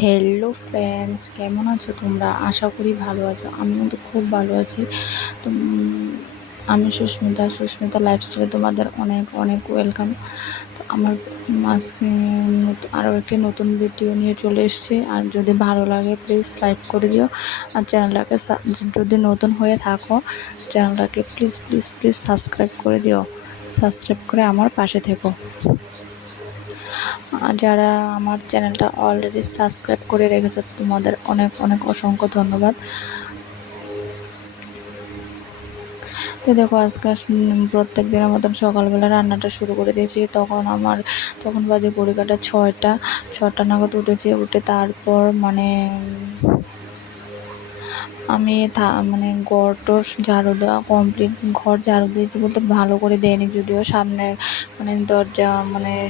Hello friends কেমন আছো তোমরা? আশা করি ভালো আছো। আমি কিন্তু খুব ভালো আছি। তো আমি সুস্মিতা। সুস্মিতা লাইফস্টাইলে তোমাদের অনেক অনেক ওয়েলকাম তো আমার আজকে আরও একটি নতুন ভিডিও নিয়ে চলে এসেছি। আর যদি ভালো লাগে প্লিজ লাইক করে দিও। আর চ্যানেলটাকে যদি নতুন হয়ে থাকো চ্যানেলটাকে প্লিজ প্লিজ প্লিজ সাবস্ক্রাইব করে দিও। সাবস্ক্রাইব করে আমার পাশে থেকো। যারা আমার চ্যানেলটা অলরেডি সাবস্ক্রাইব করে রেখেছো, তোমাদের অনেক অনেক অসংখ্য ধন্যবাদ। তো দেখো, আজকে প্রত্যেক দিনের মতন সকালবেলা রান্নাটা শুরু করে দিয়েছি। তখন আমার, তখন বাজে ঘড়িকাটা ছয়টা ছটা নাগাদ উঠেছি। উঠে তারপর মানে আমি থা- মানে ঘর টর ঝাড়ু দেওয়া কমপ্লিট ঘর ঝাড়ু দিয়েছি বলতে ভালো করে দেয়নি, যদিও সামনের মানে দরজা মানে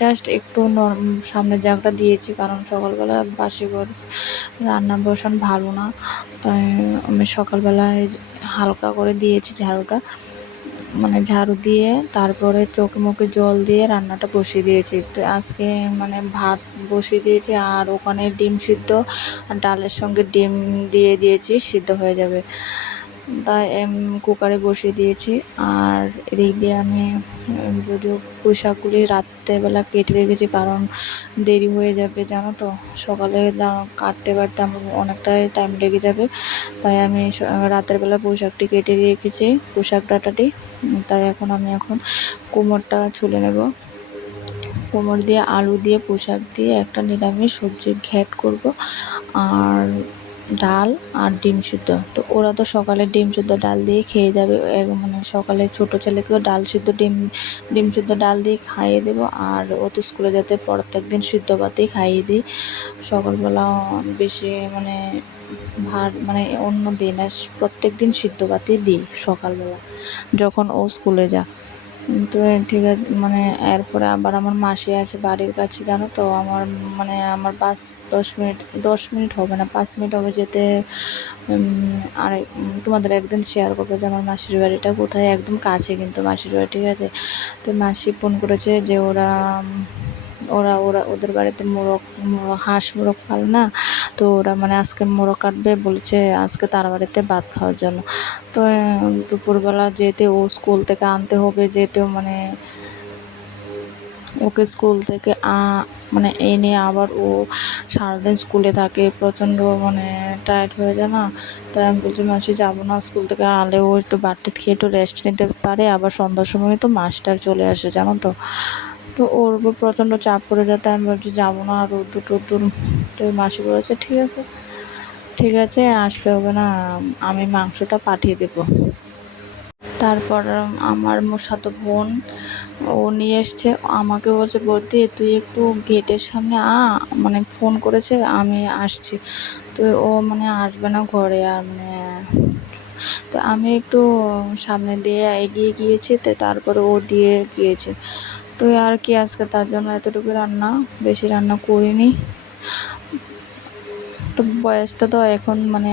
জাস্ট একটু নরম সামনের জায়গাটা দিয়েছি, কারণ সকালবেলা বাসি ঘর রান্না বসান ভালো না। তাই আমি সকালবেলায় হালকা করে দিয়েছি ঝাড়ুটা। মানে ঝাড়ু দিয়ে তারপরে চোখে মুখে জল দিয়ে রান্নাটা বসিয়ে দিয়েছি। তো আজকে মানে ভাত বসিয়ে দিয়েছি, আর ওখানে ডিম সিদ্ধ, আর ডালের সঙ্গে ডিম দিয়ে দিয়েছি, সিদ্ধ হয়ে যাবে। তাই কুকারে বসিয়ে দিয়েছি। আর এদিক দিয়ে আমি যদিও পোশাকগুলি রাত্রেবেলা কেটে রেখেছি, কারণ দেরি হয়ে যাবে, জানো তো? সকালে কাটতে কাটতে আমার অনেকটাই টাইম লেগে যাবে। তাই আমি স- রাতের বেলা পোশাকটি কেটে রেখেছি, পোশাক ডাটাটি। তাই এখন আমি এখন কোমরটা ছুলে নেব। কোমর দিয়ে আলু দিয়ে পোশাক দিয়ে একটা নিরামিষ সবজির ঘ্যাট করব। আর ডাল আর ডিম সিদ্ধ। তো ওরা তো সকালে ডিম সিদ্ধ ডাল দিয়ে খেয়ে যাবে মানে সকালে ছোটো ছেলেকেও ডাল সিদ্ধ, ডিম ডিম সিদ্ধ ডাল দিয়ে খাইয়ে দেবো আর ও তো স্কুলে যেতে প্রত্যেক দিন সিদ্ধ ভাতেই খাইয়ে দিই। সকালবেলা বেশি মানে ভাত মানে অন্য দিন প্রত্যেক দিন সিদ্ধ ভাতই দিই সকালবেলা, যখন ও স্কুলে যা তো ঠিক আছে মানে এরপরে আবার আমার মাসি আছে বাড়ির কাছে, জানো তো? আমার মানে আমার পাঁচ, দশ মিনিট দশ মিনিট হবে না, পাঁচ মিনিট হবে যেতে আর তোমাদের একদিন শেয়ার করব যে আমার মাসির বাড়িটা কোথায়, একদম কাছে কিন্তু মাসির বাড়ি, ঠিক আছে? তো মাসি ফোন করেছে যে ওরা ওরা ওরা, ওদের বাড়িতে মোরগ মোরগ, হাঁস, মোরগ পাল না? তো ওরা মানে আজকে মোরগ কাটবে, বলেছে আজকে তার বাড়িতে ভাত খাওয়ার জন্য। তো দুপুরবেলা যেতে ও স্কুল থেকে আনতে হবে যেতেও মানে ওকে স্কুল থেকে মানে এনে আবার ও সারাদিন স্কুলে থাকে, প্রচণ্ড মানে টায়ার্ড হয়ে যায় না? তাই আমি বলছি, মাসি, যাব না স্কুল থেকে আলে ও একটু বাড়িতে খেয়ে একটু রেস্ট নিতে পারে, আবার সন্ধ্যার সময় তো মাস্টার চলে আসে, জানো তো? তো ওর উপর প্রচণ্ড চাপ পড়ে যায়, তাই আমি ভাবছি যাব না, আর রোদ্দুর টোদ্দুর তো মাসি বলেছে, ঠিক আছে ঠিক আছে, আসতে হবে না, আমি মাংসটা পাঠিয়ে দেবো। তারপর আমার মোসাতো বোন, ও নিয়ে এসছে, আমাকে বলছে, বলতে তুই একটু গেটের সামনে আ মানে ফোন করেছে, আমি আসছি। তো ও মানে আসবে না ঘরে, আর মানে তো আমি একটু সামনে দিয়ে এগিয়ে গিয়েছি, তো তারপরে ও দিয়ে গিয়েছে। তো আর কি আজকে তার জন্য এতটুকু রান্না? বেশি রান্না করিনি। তো বয়সটা তো এখন মানে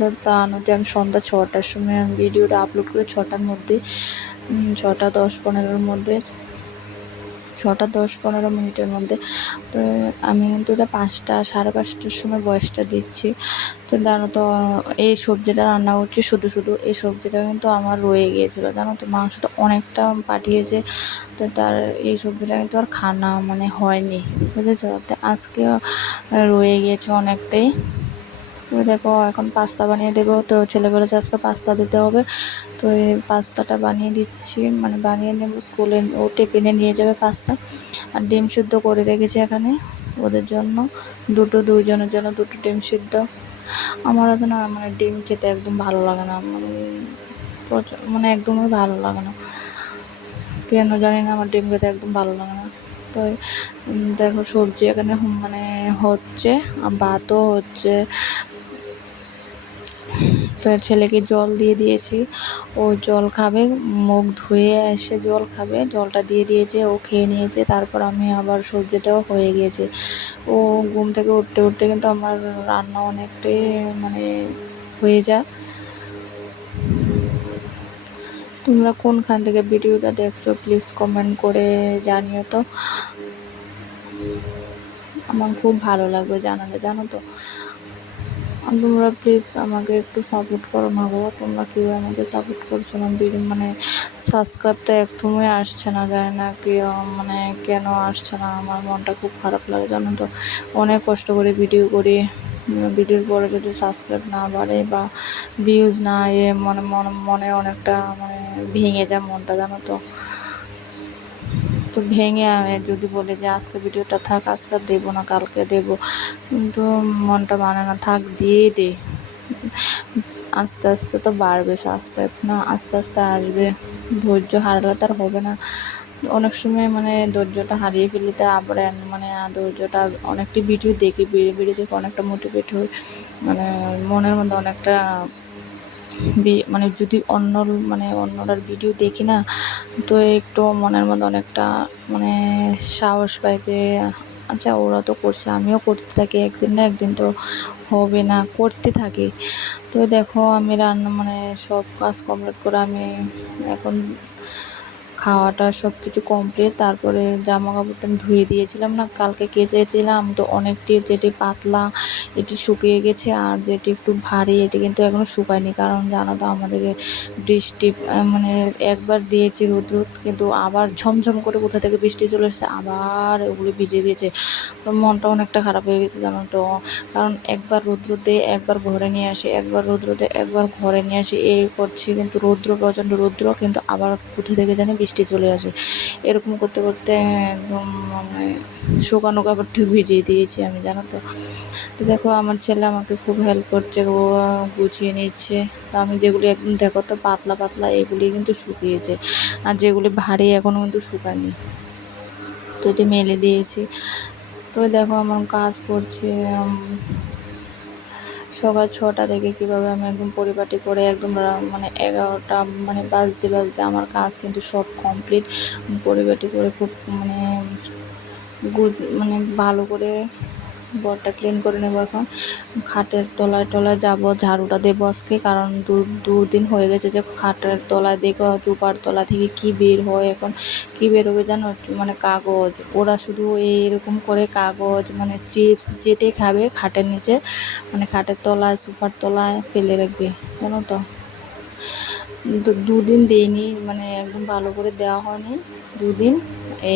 তো তা অনুযায়ী আমি সন্ধ্যা ছটার সময় ভিডিওটা আপলোড করে, ছটার মধ্যে ছটা, দশ, পনেরোর মধ্যে। ছটা দশ পনেরো মিনিটের মধ্যে। তো আমি কিন্তু এটা পাঁচটা, সাড়ে পাঁচটার সময় বয়সটা দিচ্ছি। তো জানো তো, এই সবজিটা রান্না করছি শুধু শুধু এই সবজিটা কিন্তু আমার রয়ে গিয়েছিল। জানো তো, মাংসটা অনেকটা পাঠিয়েছে, তো তার এই সবজিটা কিন্তু আর খানা মানে হয়নি, বুঝেছ? তো আজকে রয়ে গিয়েছে অনেকটাই। দেখো, এখন পাস্তা বানিয়ে দেবো। তো ছেলে বলেছে আজকে পাস্তা দিতে হবে। তো এই পাস্তাটা বানিয়ে দিচ্ছি। মানে বানিয়ে নেব স্কুলে ও টিফিনে নিয়ে যাবে পাস্তা। আর ডিম সিদ্ধ করে রেখেছি এখানে ওদের জন্য। দুটো দুইজনের জন্য দুটো ডিম সিদ্ধ। আমার তো না মানে ডিম খেতে একদম ভালো লাগে না। মানে মানে একদমই ভালো লাগে না। কেন জানি না, আমার ডিম খেতে একদম ভালো লাগে না। তো দেখো সবজি এখানে মানে হচ্ছে ভাতও হচ্ছে। তো ছেলেকে জল দিয়ে দিয়েছি। ও জল খাবে, মুখ ধুয়ে এসে জল খাবে, জলটা দিয়ে দিয়েছে, ও খেয়ে নিয়েছে, তারপর আমি আবার সবজিটাও হয়ে গিয়েছে। ও ঘুম থেকে উঠতে উঠতে কিন্তু আমার রান্না অনেকটাই মানে হয়ে যায়। তোমরা কোনখান থেকে ভিডিওটা দেখছ প্লিজ কমেন্ট করে জানিও তো। আমার খুব ভালো লাগবে জানালে, জানো তো? তোমরা প্লিজ আমাকে একটু সাপোর্ট করো না গো। তোমরা কেউ আমাকে সাপোর্ট করছ না? ভিডিও মানে সাবস্ক্রাইব তো একদমই আসছে না, জানি না কি মানে কেন আসছে না? আমার মনটা খুব খারাপ লাগে, জানো তো। অনেক কষ্ট করে ভিডিও করি। ভিডিওর পরে যদি সাবস্ক্রাইব না বাড়ে বা ভিউজ না এ, মনে মনে মনে অনেকটা মানে ভেঙে যায় মনটা, জানো তো। তো ভেঙে আমি যদি বলে যে আজকে ভিডিওটা থাক, আজকে দেবো না, কালকে দেবো। কিন্তু মনটা মানে না, থাক, দিয়ে দে। আস্তে আস্তে তো বাড়বে সাবস্ক্রাইব না? আস্তে আস্তে আসবে। ধৈর্য হারালে তার হবে না। অনেক সময় মানে ধৈর্যটা হারিয়ে ফেলিতে আবার মানে ধৈর্যটা অনেকটি ভিডিও দেখি বেড়ে বেড়ে দেখে অনেকটা মোটিভেট হই মানে মনের মধ্যে অনেকটা মানে যদি অন্য মানে অন্যরার ভিডিও দেখি না, তো একটু মনের মধ্যে অনেকটা মানে সাহস পাই যে আচ্ছা ওরা তো করছে, আমিও করতে থাকি, একদিন না একদিন তো হবে না, করতে থাকি। তো দেখো, আমি রান্না মানে সব কাজ কমপ্লিট করে আমি এখন খাওয়াটা সব কিছু কমপ্লিট তারপরে জামা কাপড়টা আমি ধুয়ে দিয়েছিলাম না, কালকে কেচেছিলাম, তো অনেকটি যেটি পাতলা, এটি শুকিয়ে গেছে, আর যেটি একটু ভারী, এটি কিন্তু এখনও শুকায়নি, কারণ জানো তো আমাদের বৃষ্টি মানে একবার দিয়েছি রোদ রোদ, কিন্তু আবার ঝমঝম করে কোথা থেকে বৃষ্টি চলে এসেছে, আবার ওগুলো ভিজে দিয়েছে, তো মনটা অনেকটা খারাপ হয়ে গেছে জানো তো, কারণ একবার রৌদ্রতে একবার ঘরে নিয়ে আসি, একবার রৌদ্রতে একবার ঘরে নিয়ে আসি, এই করছি কিন্তু রৌদ্র, প্রচণ্ড রৌদ্র, কিন্তু আবার কোথা থেকে জানি বৃষ্টি চলে আসে। এরকম করতে করতে একদম মানে শুকানো কাপড়টি ভিজিয়ে দিয়েছি আমি, জানো তো। তো দেখো, আমার ছেলে আমাকে খুব হেল্প করছে, ও গুছিয়ে নিচ্ছে। তো আমি যেগুলি একদম, দেখো তো, পাতলা পাতলা, এগুলি কিন্তু শুকিয়েছে। আর যেগুলি ভারী এখনও কিন্তু শুকায়নি। তো এটি মেলে দিয়েছি। তো দেখো, আমার কাজ করছে সকাল ছটা থেকে কীভাবে আমি একদম পরিপাটি করে একদম মানে এগারোটা মানে বাজতে বাজতে আমার কাজ কিন্তু সব কমপ্লিট পরিপাটি করে খুব মানে গুজ মানে ভালো করে ঘরটা ক্লিন করে নেব এখন। খাটের তলায় টলায় যাব, ঝাড়ুটা দেবো আজকে, কারণ দু, দুদিন হয়ে গেছে যে খাটের তলায় দেখো চুপার তলা থেকে কি বের হয় এখন, কি বেরোবে জানো? মানে কাগজ, ওরা শুধু এরকম করে কাগজ মানে চিপস যেটাই খাবে খাটের নিচে মানে খাটের তলায়, সোফার তলায় ফেলে রাখবে, জানো তো? দুদিন দেয়নি মানে একদম ভালো করে দেওয়া হয়নি, দুদিন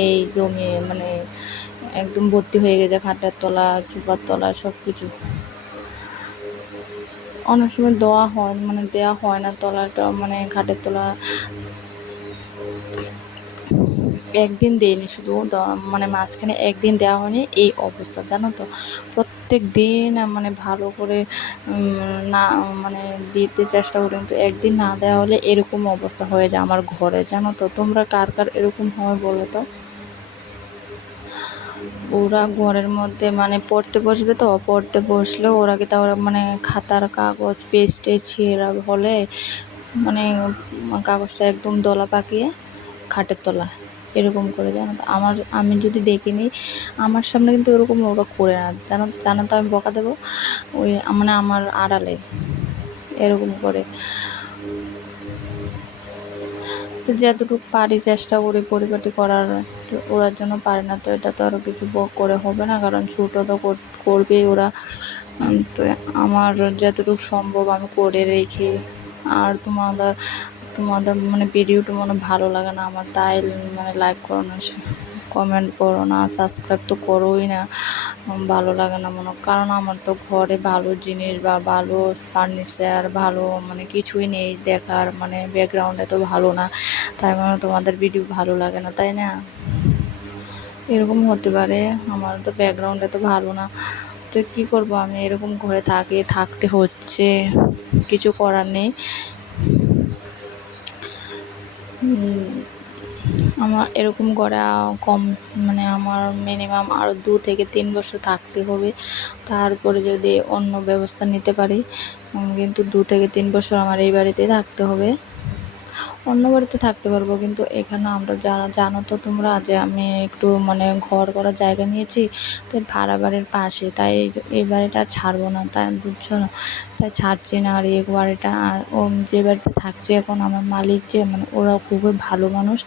এই জমি মানে একদম ভর্তি হয়ে গেছে, খাটের তলা, চুপার তলা সব কিছু অনেক সময় দেওয়া হয় মানে দেওয়া হয় না, তলাটা মানে খাটের তলা। একদিন দেয়নি শুধু মানে মাঝখানে একদিন দেওয়া হয়নি, এই অবস্থা, জানো তো। প্রত্যেক দিন মানে ভালো করে না মানে দিতে চেষ্টা করি, কিন্তু একদিন না দেওয়া হলে এরকম অবস্থা হয়ে যায় আমার ঘরে, জানো তো। তোমরা কার কার এরকম হয় বলো তো? ওরা ঘরের মধ্যে মানে পড়তে বসবে তো, পড়তে বসলে ওরা কি তাও মানে খাতার কাগজ, পেস্টে ছেঁড়া হলে মানে কাগজটা একদম দলা পাকিয়ে খাটের তলা এরকম করে জানো তো। আমার, আমি যদি দেখিনি আমার সামনে কিন্তু ওরকম ওরা করে না। জানো তো জানো তো আমি বকা দেবো? ওই মানে আমার আড়ালে এরকম করে। তো যতটুকু পারি চেষ্টা করি পরিপাটি করার ওরার জন্য পারে না, তো এটা তো আরও কিছু করে হবে না, কারণ ছোটো তো কর- করবেই ওরা। তো আমার যতটুকু সম্ভব আমি করে রেখে, আর তোমাদের তোমাদের মানে ভিডিওটা মানে ভালো লাগে না, আমার তাই মানে লাইক করানো কমেন্ট করো না সাবস্ক্রাইব তো করোই না। ভালো লাগে না মনে, কারণ আমার তো ঘরে ভালো জিনিস বা ভালো ফার্নিচার ভালো মানে কিছুই নেই দেখার মানে ব্যাকগ্রাউন্ডে তো ভালো না। তাই মানে তোমাদের ভিডিও ভালো লাগে না, তাই না? এরকম হতে পারে, আমার তো ব্যাকগ্রাউন্ডে তো ভালো না। তো কী করব আমি, এরকম ঘরে থাকি, থাকতে হচ্ছে, কিছু করার নেই। আমার এরকম করে কম মানে আমার মিনিমাম আরও দু থেকে তিন বছর থাকতে হবে। তারপরে যদি অন্য ব্যবস্থা নিতে পারি কিন্তু দু থেকে তিন বছর আমার এই বাড়িতে থাকতে হবে। অন্য বাড়িতে থাকতে পারব, কিন্তু এখানে আমরা যারা জানো তো তোমরা যে আমি একটু মানে ঘর করার জায়গা নিয়েছি, তো ভাড়া বাড়ির পাশে, তাই এই বাড়িটা ছাড়বো না, তাই বুঝছ না? তাই ছাড়ছি না, আর এই বাড়িটা, আর ও যে বাড়িতে থাকছে এখন আমার মালিক যে মানে ওরা খুবই ভালো মানুষ,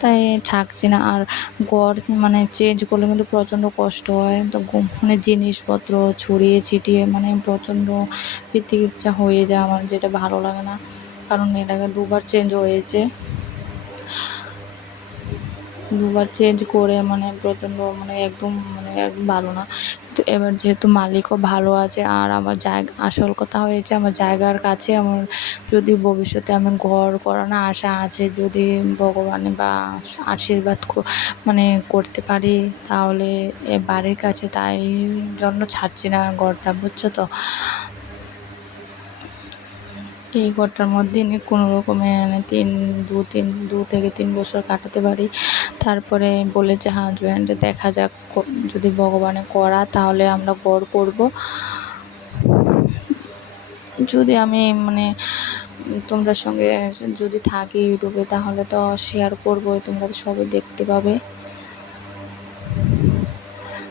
তাই থাকছি না, আর ঘর মানে চেঞ্জ করলে কিন্তু প্রচণ্ড কষ্ট হয়, তো মানে জিনিসপত্র ছড়িয়ে ছিটিয়ে মানে প্রচণ্ড পিতিকিচ্ছা হয়ে যায়, আমার যেটা ভালো লাগে না। কারণ এটাকে দুবার চেঞ্জ হয়েছে। দুবার চেঞ্জ করে মানে প্রচণ্ড মানে একদম মানে ভালো না। তো এবার যেহেতু মালিকও ভালো আছে, আর আমার জায়গা, আসল কথা হয়েছে আমার জায়গার কাছে আমার যদি ভবিষ্যতে আমি ঘর করানো আশা আছে, যদি ভগবানে বা আশীর্বাদ মানে করতে পারি, তাহলে এ বাড়ির কাছে তাই জন্য ছাড়ছি না ঘরটা, বুঝছ তো? এই ঘরটার মধ্যে কোনো রকমে তিন, দু তিন, দু থেকে তিন বছর কাটাতে পারি। তারপরে বলেছে হাজব্যান্ড দেখা যাক যদি ভগবানে করা তাহলে আমরা গড় করব। যদি আমি মানে তোমরা সঙ্গে যদি থাকি ইউটিউবে, তাহলে তো শেয়ার করব তোমরা সবাই দেখতে পাবে।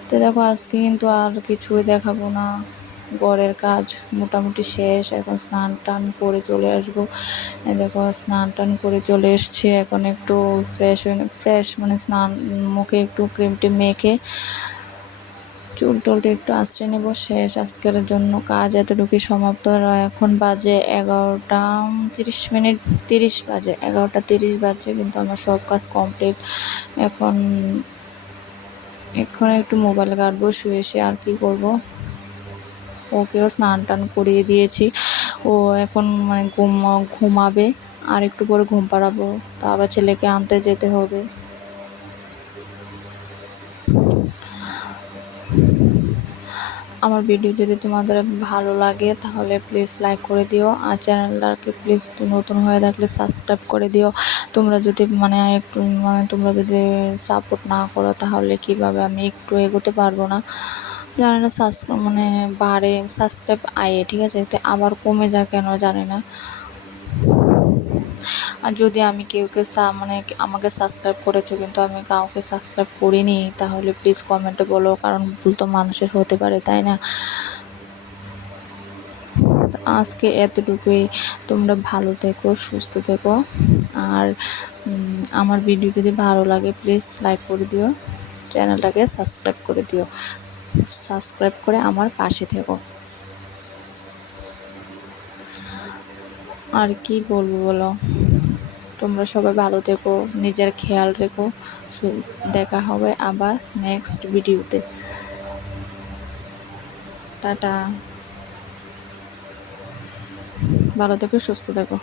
তো দেখো, আজকে কিন্তু আর কিছুই দেখাবো না। ঘরের কাজ মোটামুটি শেষ, এখন স্নান টান করে চলে আসব। দেখো, স্নান টান করে চলে এসছে, এখন একটু ফ্রেশ হয়ে ফ্রেশ মানে স্নান, মুখে একটু ক্রিম টিম মেখে চুল টুলটা একটু আশ্রয় নেব। শেষ, আজকের জন্য কাজ এতটুকুই সমাপ্ত। এখন বাজে এগারোটা তিরিশ মিনিট, তিরিশ বাজে, এগারোটা তিরিশ বাজে, কিন্তু আমার সব কাজ কমপ্লিট এখন এখন একটু মোবাইল কাটবো শুয়ে এসে আর কি করব? ওকেও স্নান টান করিয়ে দিয়েছি। ও এখন মানে ঘুম, ঘুমাবে, আর একটু পরে ঘুম পাড়াবো। তা আবার ছেলেকে আনতে যেতে হবে। আমার ভিডিও যদি তোমাদের ভালো লাগে, তাহলে প্লিজ লাইক করে দিও। আর চ্যানেলটাকে প্লিজ নতুন হয়ে থাকলে সাবস্ক্রাইব করে দিও। তোমরা যদি মানে একটু মানে তোমরা যদি সাপোর্ট না করো, তাহলে কীভাবে আমি একটু এগোতে পারব না? জানি না সাবস্ক্রাইব মানে বাড়ে সাবস্ক্রাইব আয়ে, ঠিক আছে? তো আবার কমে যায় কেন জানি না। আর যদি আমি কেউকে মানে আমাকে সাবস্ক্রাইব করেছ কিন্তু আমি কাউকে সাবস্ক্রাইব করিনি, তাহলে প্লিজ কমেন্টে বলো, কারণ ভুল তো মানুষের হতে পারে, তাই না? আজকে এতটুকুই। তোমরা ভালো থেকো, সুস্থ থেকো। আর আমার ভিডিও যদি ভালো লাগে প্লিজ লাইক করে দিও। চ্যানেলটাকে সাবস্ক্রাইব করে দিও। সাবস্ক্রাইব করে আমার পাশে থেকো। আর কি বলব বলো? তোমরা সবাই ভালো থেকো, নিজের খেয়াল রেখো। দেখা হবে আবার নেক্সট ভিডিওতে টাটা। ভালো থেকো, সুস্থ থেকো।